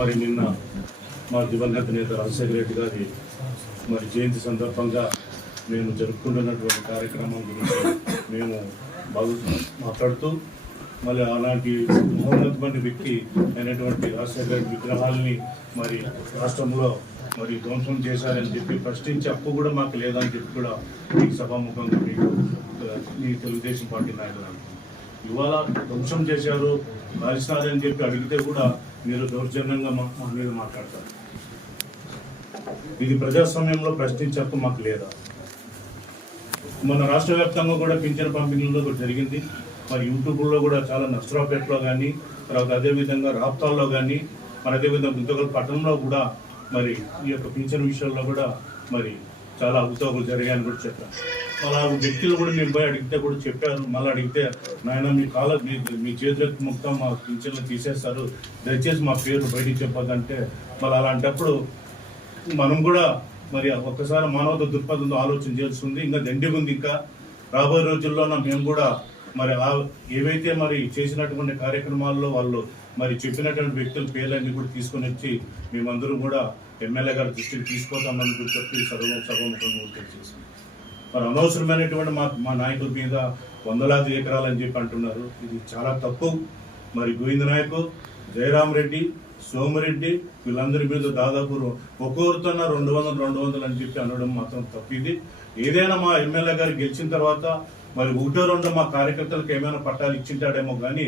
మరి నిన్న మా దివంగత నేత రాజశేఖర రెడ్డి గారి మరి జయంతి సందర్భంగా మేము జరుపుకుంటున్నటువంటి కార్యక్రమం గురించి మేము బాగు మాట్లాడుతూ మళ్ళీ అలాంటి మహోన్నతమైన వ్యక్తి అయినటువంటి రాజశేఖర రెడ్డి విగ్రహాలని మరి రాష్ట్రంలో మరి ధ్వంసం చేశారని చెప్పి ప్రశ్నించే హక్కు కూడా మాకు లేదని చెప్పి కూడా మీకు సభాముఖంగా మీకు ఆ, మీ తెలుగుదేశం పార్టీ నాయకులు ఇవాళ ధ్వంసం చేశారు రాజస్థాన్ చెప్పి అడిగితే కూడా మీరు దౌర్జన్యంగా మా మీద మాట్లాడతారు. ఇది ప్రజాస్వామ్యంలో ప్రశ్నించే హక్కు మాకు లేదా? మన రాష్ట్ర వ్యాప్తంగా కూడా పింఛన్ పంపిణీలో కూడా జరిగింది. మరి యూట్యూబ్లో కూడా చాలా నష్టరాపేటలో కానీ తర్వాత అదేవిధంగా రాప్తాల్లో కానీ మరి అదేవిధంగా గుంతకల్ పట్టణంలో కూడా మరి ఈ యొక్క పింఛన్ విషయంలో కూడా మరి చాలా అవతవకలు జరిగాయని కూడా చెప్పాను అలా వ్యక్తులు కూడా మేము పోయి అడిగితే కూడా చెప్పారు. మళ్ళీ అడిగితే నాయన మీ కాల మీ మీ చేతులకు మొత్తం మా పింఛన్లు తీసేస్తారు. దయచేసి మా పేరు బయటికి చెప్పదంటే మళ్ళీ అలాంటప్పుడు మనం కూడా మరి ఒక్కసారి మానవత దృక్పథంతో ఆలోచన చేస్తుంది ఇంకా దండిగా ఉంది. ఇంకా రాబోయే రోజుల్లోన మేము కూడా మరి ఏవైతే మరి చేసినటువంటి కార్యక్రమాల్లో వాళ్ళు మరి చెప్పినటువంటి వ్యక్తుల పేర్లన్నీ కూడా తీసుకొని వచ్చి మేమందరం కూడా ఎమ్మెల్యే గారి దృష్టికి తీసుకొద్దామని చెప్పి సర్వ సభముఖంగా తెలియజేసింది మరి అనవసరమైనటువంటి మా మా నాయకుల మీద వందలాది ఎకరాలని చెప్పి అంటున్నారు. ఇది చాలా తప్పు. మరి గోవింద నాయకు జయరాం రెడ్డి సోమిరెడ్డి వీళ్ళందరి మీద దాదాపు ఒక్కొక్కరితోన రెండు వందలు రెండు వందలు అని చెప్పి అనడం మాత్రం తప్పు ఇది. ఏదైనా మా ఎమ్మెల్యే గారు గెలిచిన తర్వాత మరి ఒకటో రెండో మా కార్యకర్తలకు ఏమైనా పట్టాలు ఇచ్చింటాడేమో కానీ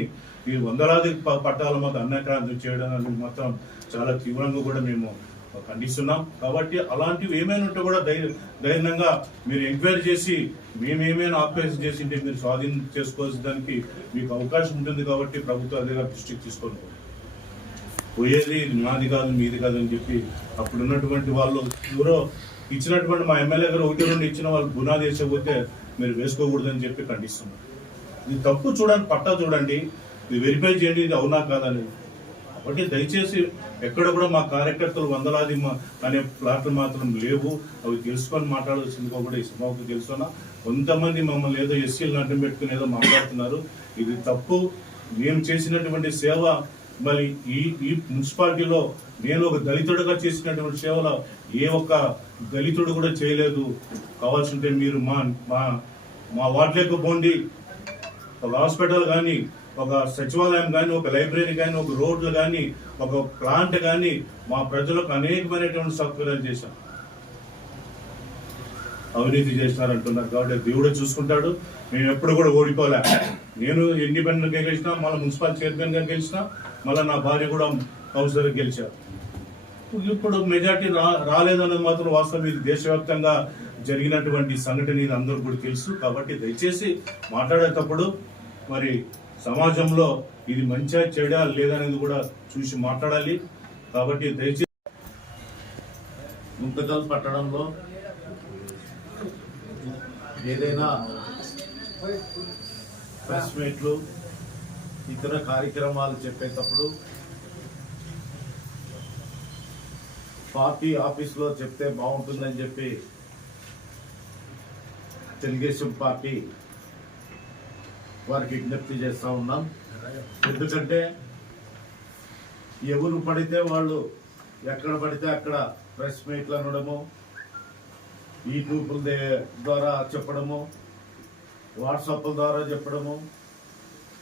ఈ వందలాది ప- మాకు అన్నక్రాంతి చేయడం అనేది మాత్రం చాలా తీవ్రంగా కూడా మేము ఖండిస్తున్నాం కాబట్టి అలాంటివి ఏమైనా ఉంటే కూడా ధైర్య ధైర్యంగా మీరు ఎంక్వైరీ చేసి మేమేమైనా ఏమైనా చేసి చేసింటే మీరు స్వాధీనం చేసుకోవడానికి మీకు అవకాశం ఉంటుంది కాబట్టి ప్రభుత్వ అధికార దృష్టికి తీసుకొని పోయేది నాది కాదు మీది కాదు అని చెప్పి అప్పుడు ఉన్నటువంటి వాళ్ళు ఎవరో ఇచ్చినటువంటి మా ఎమ్మెల్యే గారు ఒకటి రెండు ఇచ్చిన వాళ్ళు బునాది వేసకపోతే మీరు వేసుకోకూడదని చెప్పి ఖండిస్తున్నారు ఇది తప్పు చూడండి పట్టా చూడండి ఇది వెరిఫై చేయండి ఇది అవునా కాదని కాబట్టి దయచేసి ఎక్కడ కూడా మా కార్యకర్తలు వందలాది మా అనే ప్లాట్లు మాత్రం లేవు. అవి తెలుసుకొని మాట్లాడాల్సిందిగా కూడా ఈ సభకు తెలుసుకున్నా. కొంతమంది మమ్మల్ని ఏదో ఎస్సీలు అడ్డం పెట్టుకుని ఏదో మాట్లాడుతున్నారు. ఇది తప్పు. నేను చేసినటువంటి సేవ మరి ఈ ఈ మున్సిపాలిటీలో నేను ఒక దళితుడుగా చేసినటువంటి సేవలో ఏ ఒక్క దళితుడు కూడా చేయలేదు. కావాల్సింటే మీరు మా మా మా వార్డులకు పోండి ఒక హాస్పిటల్ కానీ ఒక సచివాలయం కానీ ఒక లైబ్రరీ కానీ ఒక రోడ్లు కానీ ఒక ప్లాంట్ కానీ మా ప్రజలకు అనేకమైనటువంటి సౌకర్యాలు చేశాం. అవినీతి చేస్తారంటున్నారు కాబట్టి దేవుడే చూసుకుంటాడు. మేము ఎప్పుడు కూడా ఓడిపోలే. నేను ఇండిపెండెంట్గా గెలిచినా మళ్ళీ మున్సిపల్ చైర్మన్గా గెలిచినా మళ్ళీ నా భార్య కూడా కౌన్సిలర్ గెలిచారు ఇప్పుడు మెజార్టీ రా రాలేదన్నది మాత్రం వాస్తవం. ఇది దేశవ్యాప్తంగా జరిగినటువంటి సంఘటన ఇది అందరూ కూడా తెలుసు. కాబట్టి దయచేసి మాట్లాడేటప్పుడు మరి సమాజంలో ఇది మంచిగా చెడా లేదనేది కూడా చూసి మాట్లాడాలి. కాబట్టి దయచేసి గుంతకల్ పట్టడంలో ఏదైనా ప్రెస్ మీట్లు ఇతర కార్యక్రమాలు చెప్పేటప్పుడు పార్టీ ఆఫీస్లో చెప్తే బాగుంటుందని చెప్పి తెలుగుదేశం పార్టీ వారికి విజ్ఞప్తి చేస్తూ ఉన్నాం. ఎందుకంటే ఎవరు పడితే వాళ్ళు ఎక్కడ పడితే అక్కడ ప్రెస్ మీట్లు అనడము యూట్యూబ్ల ద్వారా చెప్పడము వాట్సాప్ల ద్వారా చెప్పడము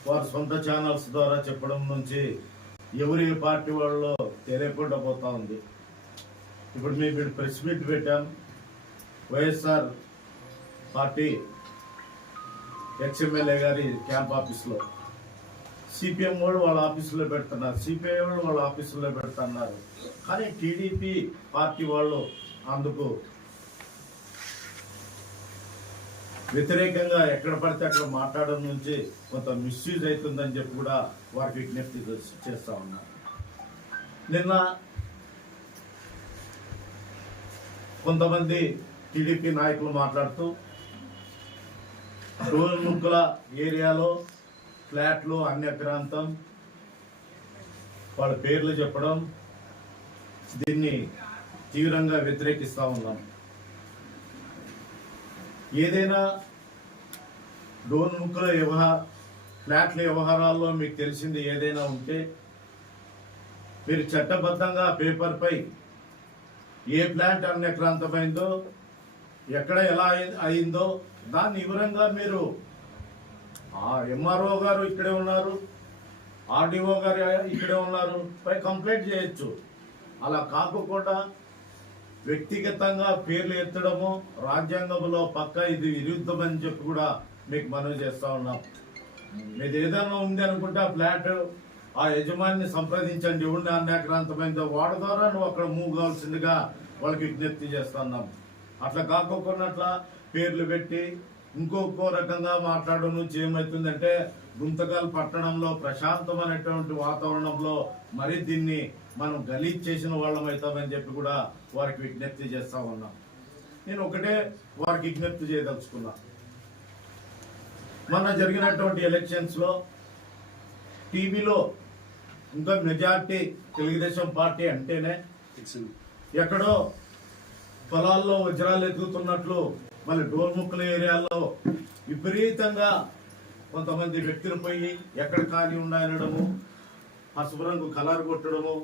వారి సొంత ఛానల్స్ ద్వారా చెప్పడం నుంచి ఎవరి పార్టీ వాళ్ళలో తెలియకుండా పోతా ఉంది. ఇప్పుడు మేము ప్రెస్ మీట్ పెట్టాం. వైఎస్ఆర్ పార్టీ ఎక్స్ఎమ్మెల్యే గారి క్యాంప్ ఆఫీస్లో. సిపిఎం వాళ్ళు వాళ్ళ ఆఫీసులో పెడుతున్నారు. సిపిఐ వాళ్ళు వాళ్ళ ఆఫీసులో పెడుతున్నారు. కానీ టీడీపీ పార్టీ వాళ్ళు అందుకు వ్యతిరేకంగా ఎక్కడ పడితే అక్కడ మాట్లాడడం నుంచి కొంత మిస్యూజ్ అవుతుందని చెప్పి కూడా వారికి విజ్ఞప్తి చేస్తూ ఉన్నారు. నిన్న కొంతమంది టీడీపీ నాయకులు మాట్లాడుతూ టోల్ ముక్కల ఏరియాలో ఫ్లాట్లు అన్యక్రాంతం వాళ్ళ పేర్లు చెప్పడం. దీన్ని తీవ్రంగా వ్యతిరేకిస్తూ ఉన్నాం. ఏదైనా డోన్ ముక్కల వ్యవహార ఫ్లాట్ల వ్యవహారాల్లో మీకు తెలిసింది ఏదైనా ఉంటే మీరు చట్టబద్ధంగా పేపర్పై ఏ ప్లాంట్ అన్యక్రాంతమైందో ఎక్కడ ఎలా అయిందో దాన్ని వివరంగా మీరు ఆ ఎంఆర్ఓ గారు ఇక్కడే ఉన్నారు ఆర్డీఓ గారు ఇక్కడే ఉన్నారు పై కంప్లైంట్ చేయొచ్చు. అలా కాకుండా వ్యక్తిగతంగా పేర్లు ఎత్తడము రాజ్యాంగంలో పక్క ఇది విరుద్ధమని చెప్పి కూడా మీకు మనవి చేస్తా ఉన్నాం. మీది ఏదైనా ఉంది అనుకుంటే ఆ ఫ్లాట్ ఆ యజమానిని సంప్రదించండి ఉండి అన్యాక్రాంతమైన వాడ ద్వారా నువ్వు అక్కడ మూవ్ కావాల్సిందిగా వాళ్ళకి విజ్ఞప్తి చేస్తున్నాం అట్లా కాకోకుండా అట్లా పేర్లు పెట్టి ఇంకొక రకంగా మాట్లాడడం నుంచి ఏమవుతుందంటే గుంతకల్ పట్టణంలో ప్రశాంతమైనటువంటి వాతావరణంలో మరి దీన్ని మనం గలీజ్ చేసిన వాళ్ళం అవుతామని చెప్పి కూడా వారికి విజ్ఞప్తి చేస్తా ఉన్నాం. నేను ఒకటే వారికి విజ్ఞప్తి చేయదలుచుకున్నా. మొన్న జరిగినటువంటి ఎలక్షన్స్లో టీవీలో ఇంకా మెజార్టీ తెలుగుదేశం పార్టీ అంటేనే ఎక్కడో పొలాల్లో వజ్రాలు ఎదుగుతున్నట్లు మళ్ళీ డోల్ముక్కల ఏరియాలో విపరీతంగా కొంతమంది వ్యక్తులు పోయి ఎక్కడ ఖాళీ ఉన్నాయనడము పసుపు రంగు కలర్ కొట్టడము.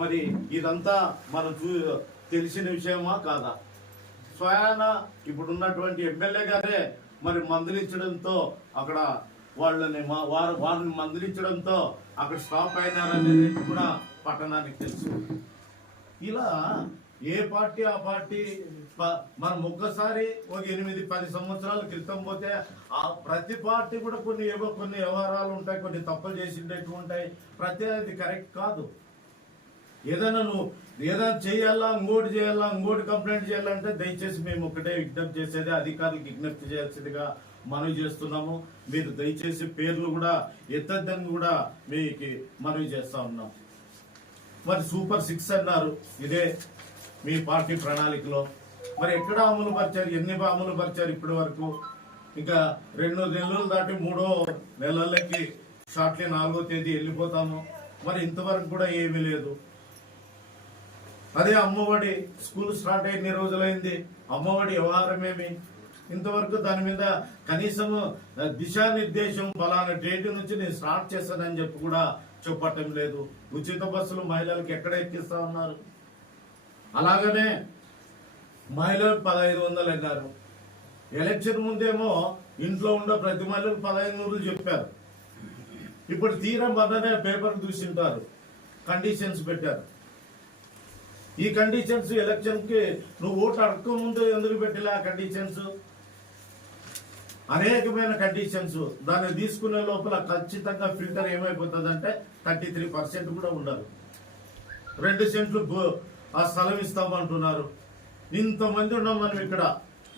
మరి ఇదంతా మనం చూ తెలిసిన విషయమా కాదా? స్వయాన ఇప్పుడున్నటువంటి ఎమ్మెల్యే గారే మరి మందలించడంతో అక్కడ వాళ్ళని మా వారు వారిని మందలించడంతో అక్కడ స్టాప్ అయినారనేది కూడా పట్టణానికి తెలుసు. ఇలా ఏ పార్టీ ఆ పార్టీ ప- మనం ఒక్కసారి ఒక ఎనిమిది పది సంవత్సరాల క్రితం పోతే ఆ ప్రతి పార్టీ కూడా కొన్ని ఏవో కొన్ని వ్యవహారాలు ఉంటాయి కొన్ని తప్పులు చేసినట్టు ఉంటాయి. ప్రతి అది కరెక్ట్ కాదు. ఏదైనా నువ్వు ఏదైనా చేయాలా ఇంకోటి చేయాలా ఇంకోటి కంప్లైంట్ చేయాలంటే దయచేసి మేము ఒకటే విజ్ఞప్తి చేసేది అధికారులకు విజ్ఞప్తి చేయాల్సిందిగా మనవి చేస్తున్నాము. మీరు దయచేసి పేర్లు కూడా ఎత్తద్దని కూడా మీకు మనవి చేస్తా ఉన్నాం. మరి సూపర్ సిక్స్ అన్నారు. ఇదే మీ పార్టీ ప్రణాళికలో. మరి ఎక్కడ అమలు పరిచారు? ఎన్ని అమలు పరిచారు ఇప్పటి వరకు? ఇంకా రెండు నెలలు దాటి మూడో నెలలకి షార్ట్లీ నాలుగో తేదీ వెళ్ళిపోతాము. మరి ఇంతవరకు కూడా ఏమీ లేదు. అదే అమ్మఒడి స్కూల్ స్టార్ట్ అయ్యి ఎన్ని రోజులైంది? అమ్మఒడి వ్యవహారం ఏమి? ఇంతవరకు దాని మీద కనీసం దిశానిర్దేశం ఫలానా డేట్ నుంచి నేను స్టార్ట్ చేస్తానని చెప్పి కూడా చెప్పటం లేదు. ఉచిత బస్సులు మహిళలకు ఎక్కడ ఎక్కిస్తా ఉన్నారు? అలాగనే మహిళలు పదహైదు వందలు అన్నారు. ఎలక్షన్ ముందేమో ఇంట్లో ఉండే ప్రతి మహిళకు పదహైదు నూరులు చెప్పారు. ఇప్పుడు తీరం వద్దనే పేపర్ చూసింటారు. కండిషన్స్ పెట్టారు. ఈ కండిషన్స్ ఎలక్షన్కి నువ్వు ఓటు అడగక ముందు ఎందుకు పెట్టలే ఆ కండిషన్స్? అనేకమైన కండిషన్స్. దాన్ని తీసుకునే లోపల ఖచ్చితంగా ఫిల్టర్ ఏమైపోతుంది అంటే థర్టీ త్రీ పర్సెంట్ కూడా ఉండదు. రెండు సెంట్లు ఆ స్థలం ఇస్తామంటున్నారు. ఇంతమంది ఉన్నాం మనం ఇక్కడ.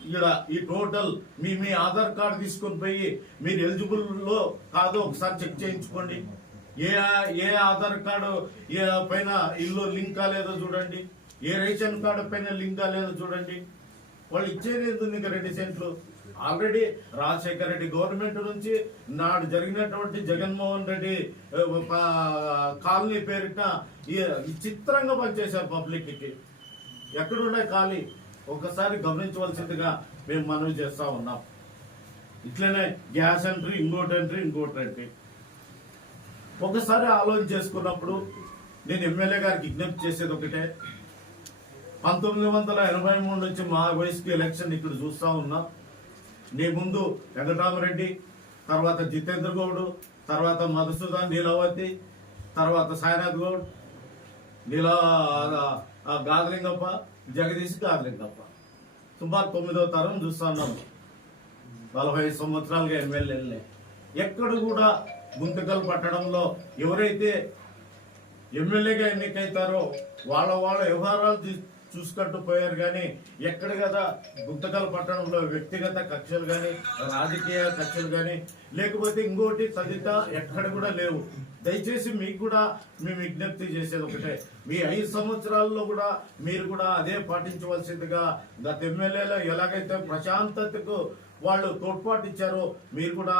ఇక్కడ ఈ టోటల్ మీ మీ ఆధార్ కార్డు తీసుకొని పోయి మీరు ఎలిజిబుల్లో కాదో ఒకసారి చెక్ చేయించుకోండి. ఏ ఏ ఆధార్ కార్డు ఏ పైన ఇల్లు లింక్ కాలేదో చూడండి. ఏ రేషన్ కార్డు పైన లింక్ కాలేదో చూడండి. వాళ్ళు ఇచ్చేది ఎందుకు ఇంకా రెండు సెంట్లు? ఆల్రెడీ రాజశేఖర రెడ్డి గవర్నమెంట్ నుంచి నాడు జరిగినటువంటి జగన్మోహన్ రెడ్డి కాలనీ పేరిట ఈ- విచిత్రంగా పనిచేశారు పబ్లిక్కి ఎక్కడున్నాయి ఖాళీ? ఒకసారి గమనించవలసిందిగా మేము మనవి చేస్తా ఉన్నాం. ఇట్లనే గ్యాస్ ఎంట్రీ ఇంకోటి ఎంట్రీ ఇంకోటి ఎంట్రీ. ఒకసారి ఆలోచన చేసుకున్నప్పుడు నేను ఎమ్మెల్యే గారికి విజ్ఞప్తి చేసేది ఒకటే. పంతొమ్మిది వందల ఎనభై మూడు నుంచి మా వయసుకి ఎలక్షన్ ఇక్కడ చూస్తూ ఉన్నాం. నీ ముందు వెంకటరామరెడ్డి తర్వాత జితేంద్ర గౌడ్ తర్వాత మధుసూదన్ నీలవతి తర్వాత సాయినాథ్ గౌడ్ నీలా గాదలింగప్ప జగదీష్ గాదలింగప్ప. సుమారు తొమ్మిదో తరం చూస్తున్నాము నలభై సంవత్సరాలుగా ఎమ్మెల్యేలే ఎక్కడ కూడా గుంతకలు పట్టడంలో ఎవరైతే ఎమ్మెల్యేగా ఎన్నికైతారో వాళ్ళ వాళ్ళ వ్యవహారాలు చూసుకుంటూ పోయారు కానీ ఎక్కడ కదా గుంతకల్ పట్టణంలో వ్యక్తిగత కక్షలు కానీ రాజకీయ కక్షలు కానీ లేకపోతే ఇంకోటి తదిత ఎక్కడ కూడా లేవు. దయచేసి మీకు కూడా మేము విజ్ఞప్తి చేసేది ఒకటే. మీ ఐదు సంవత్సరాల్లో కూడా మీరు కూడా అదే పాటించవలసిందిగా గత ఎమ్మెల్యేలో ఎలాగైతే ప్రశాంతతకు వాళ్ళు తోడ్పాటు ఇచ్చారో మీరు కూడా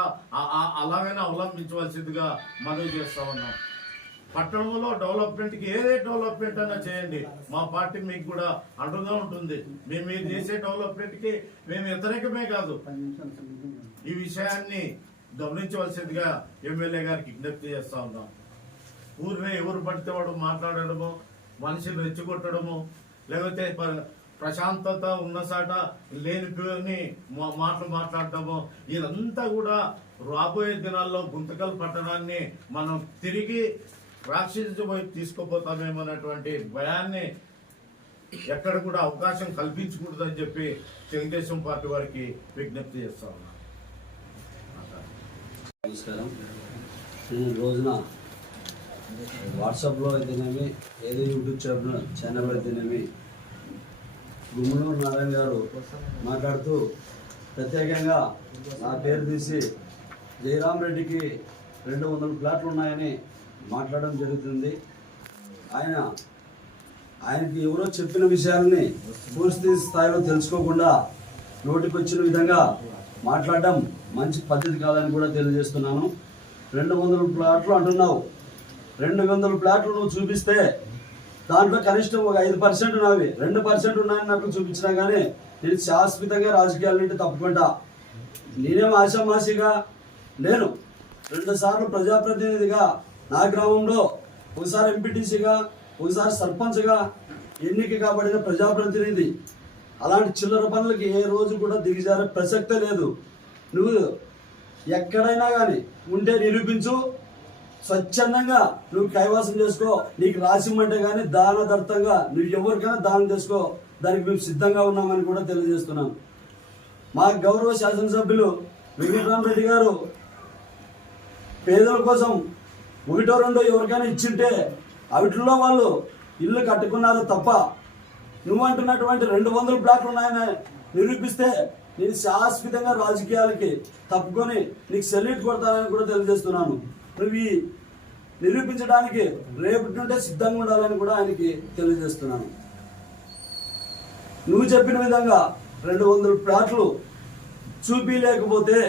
అలాగైనా అవలంబించవలసిందిగా మనవి చేస్తా ఉన్నాం. పట్టణంలో డెవలప్మెంట్కి ఏదే డెవలప్మెంట్ అన్నా చేయండి. మా పార్టీ మీకు కూడా అండగా ఉంటుంది. మేము మీరు చేసే డెవలప్మెంట్కి మేము వ్యతిరేకమే కాదు. ఈ విషయాన్ని గమనించవలసిందిగా ఎమ్మెల్యే గారికి విజ్ఞప్తి చేస్తా ఉన్నాం. ఊరినే ఎవరు పడితే వాడు మాట్లాడడము మనిషిని రెచ్చగొట్టడము లేకపోతే ప్రశాంతత ఉన్న సాట లేనిపోని మాటలు మాట్లాడటము ఇదంతా కూడా రాబోయే దినాల్లో గుంతకల్ పట్టణాన్ని మనం తిరిగి రాక్షస వైపు తీసుకుపోతామేమన్నటువంటి భయాన్ని ఎక్కడ కూడా అవకాశం కల్పించకూడదని చెప్పి తెలుగుదేశం పార్టీ వారికి విజ్ఞప్తి చేస్తా ఉన్నాను నమస్కారం. నేను ఈ రోజున వాట్సాప్లో అయితేనేమి ఏదో యూట్యూబ్ ఛానల్ ఛానల్ అయితేనేమి గుమ్మనూరు నారాయణ గారు మాట్లాడుతూ ప్రత్యేకంగా నా పేరు తీసి జయరామ్ రెడ్డికి రెండు వందల ప్లాట్లు ఉన్నాయని మాట్లాడడం జరుగుతుంది. ఆయన ఆయనకి ఎవరో చెప్పిన విషయాలని పూర్తి స్థాయిలో తెలుసుకోకుండా నోటికొచ్చిన విధంగా మాట్లాడడం మంచి పద్ధతి కాదని కూడా తెలియజేస్తున్నాను. రెండు వందల ప్లాట్లు అంటున్నావు. రెండు వందల ప్లాట్లు నువ్వు చూపిస్తే దాంట్లో కనిష్టం ఒక ఐదు పర్సెంట్ నావి. రెండు పర్సెంట్ ఉన్నాయని నాకు చూపించినా కానీ నేను శాశ్వతంగా రాజకీయాల నుండి తప్పుకుంటా. నేనేం ఆశామాసిగా లేను. రెండుసార్లు ప్రజాప్రతినిధిగా నా గ్రామంలో ఒకసారి ఎంపీటీసీగా ఒకసారి సర్పంచ్గా ఎన్నిక కాబడిన ప్రజాప్రతినిధి అలాంటి చిల్లర పనులకి ఏ రోజు కూడా దిగజారే ప్రసక్తే లేదు. నువ్వు ఎక్కడైనా కానీ ఉంటే నిరూపించు. స్వచ్ఛందంగా నువ్వు కైవాసం చేసుకో. నీకు రాసిమ్మంటే కానీ దాన దర్థంగా నువ్వు ఎవరికైనా దానం చేసుకో. దానికి మేము సిద్ధంగా ఉన్నామని కూడా తెలియజేస్తున్నాం. మా గౌరవ శాసనసభ్యులు వెంకటరామరెడ్డి గారు పేదల కోసం ఒకటో రెండో ఎవరికైనా ఇచ్చింటే అవిటిలో వాళ్ళు ఇల్లు కట్టుకున్నారు తప్ప నువ్వు అంటున్నటువంటి రెండు వందల బ్లాక్లు ఉన్నాయని నిరూపిస్తే నేను శాశ్వతంగా రాజకీయాలకి తప్పుకొని నీకు సెల్యూట్ కొడతానని కూడా తెలియజేస్తున్నాను. నువ్వు నిరూపించడానికి రేపటి నుండే సిద్ధంగా ఉండాలని కూడా ఆయనకి తెలియజేస్తున్నాను. నువ్వు చెప్పిన విధంగా రెండు వందల ప్లాట్లు చూపి లేకపోతే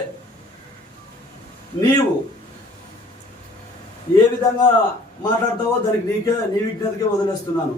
నీవు ఏ విధంగా మాట్లాడతావో దానికి నీకే నీ విజ్ఞతకే వదిలేస్తున్నాను.